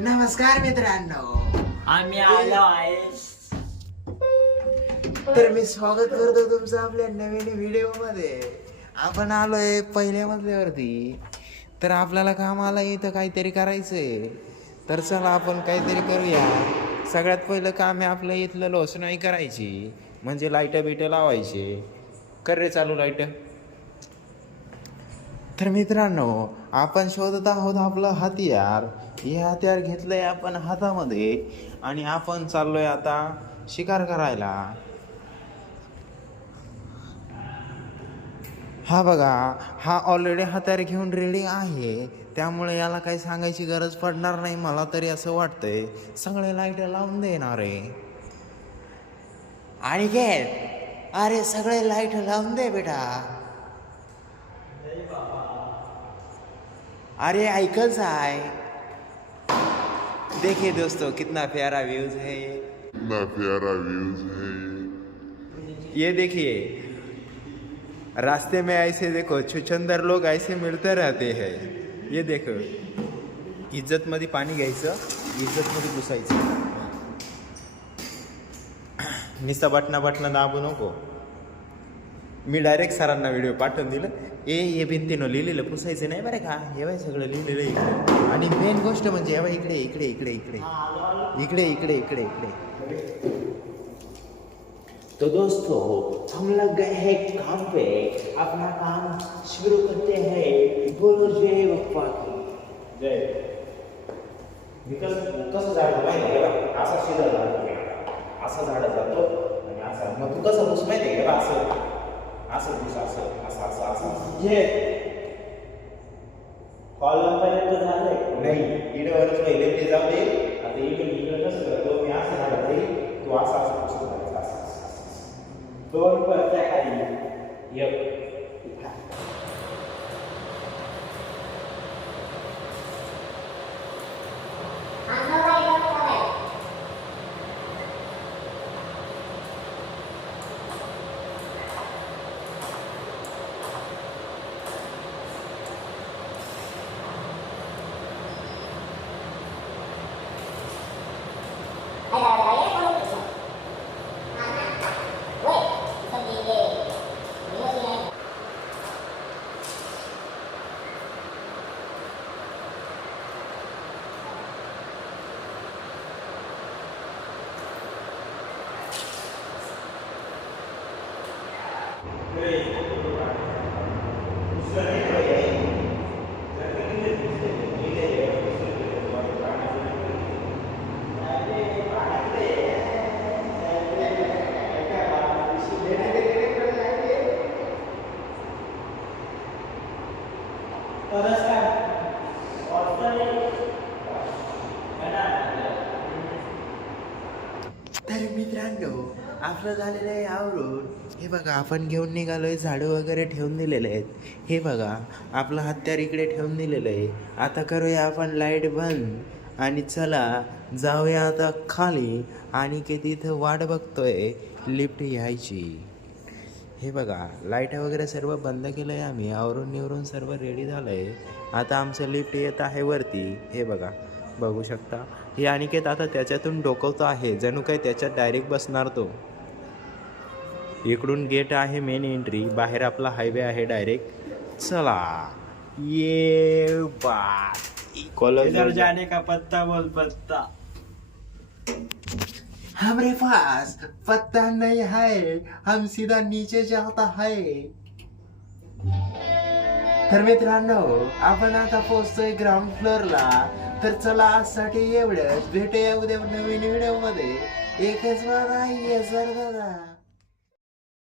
नमस्कार मित्रांनो, आम्ही आलो आहे. तर मी स्वागत करतो तुमचं आपल्या नवीन व्हिडिओ मध्ये. आपण आलोय पहिल्या मजल्यावरती. तर आपल्याला कामाला इथं काहीतरी करायचंय. तर चला आपण काहीतरी करूया. सगळ्यात पहिलं काम आहे आपलं इथलं लोसनाई करायची, म्हणजे लाईट बिट लावायची. कर रे चालू लाईट. तर मित्रांनो, आपण शोधत आहोत आपलं हतियार. हे हतियार घेतलंय आपण हातामध्ये आणि आपण चाललोय आता शिकार करायला. हा बघा, हा ऑलरेडी हत्यार घेऊन रेडी आहे, त्यामुळे याला काही सांगायची गरज पडणार नाही. मला तरी असं वाटतंय सगळे लाईट लावून देणार आहे. आणि घे, अरे सगळे लाईट लावून दे बेटा. अरे ऐकच आहे. देखिए दोस्तों, कितना प्यारा व्यूज है ये. कितना प्यारा व्यूज है ये. ये देखिए, रास्ते में ऐसे देखो छुछंदर लोग ऐसे मिलते रहते हैं. ये देखो, इज्जत मध्ये पाणी घ्यायचं, इज्जत मध्ये घुसायचं. नुसता बटना दाबू नको. मी डायरेक्ट सरांना व्हिडिओ पाठवून दिलं. हे भिंतीनं लिहिलेलं पुसायचं नाही बरं का. हे बाय सगळं लिहिलेलं इकडे. आणि मेन गोष्ट म्हणजे हे बाय इकडे इकडे इकडे इकडे इकडे इकडे इकडे इकडे. तो दोस्तों, हम लग गए हैं काम पे. अपना काम शुरू करते हैं. बोलो जय बाप्पा की जय. कसं झाड माहिती आहे का, असा शिदा झाड, असा झाड जातो आणि असा. मग तू कसं पुस माहिती आहे का, असं असं पुस, असं असं असं असं. जे कॉलम पर्यंत झालंय नाही, इडवरच पहिले ते जाऊ दे. आता इकडे कसं करतो मी, असं झाड तरी तू असा असं पुसत राहायचं, असं दोन परत्या खाली एक. तर मित्रांनो, आपलं झालेलं आहे आवरून. हे बघा, आपण घेऊन निघालोय. झाडं वगैरे ठेवून दिलेले आहेत. हे बघा, आपलं हत्यार इकडे ठेवून दिलेलं आहे. आता करूया आपण लाईट बंद आणि चला जाऊया आता खाली. आणि की तिथं वाट बघतोय लिफ्ट यायची. हे बघा, लाईट वगैरे सर्व बंद केलं आहे. आम्ही आवरून निवरून सर्व रेडी झालं आहे. आता आमचं लिफ्ट येत आहे वरती. हे बघा, बघू शकता. हे अनिकेत आता त्याच्यातून डोकवतो आहे, जणू काही त्याच्यात डायरेक्ट बसणार तो. इकडून गेट आहे मेन एंट्री, बाहेर आपला हायवे आहे डायरेक्ट. चला ये बात कॉलेज जाने का पत्ता बोल पत्ता. हमारे पास पत्ता नहीं है, हम सीधा नीचे जाता है. तर मित्रांनो, आपण आता पोहोचतोय ग्राउंड फ्लोअरला. तर चला आजसाठी एवढंच. भेटूया उद्या नवीन व्हिडिओ मध्ये. एकच वादा आहे सर दादा.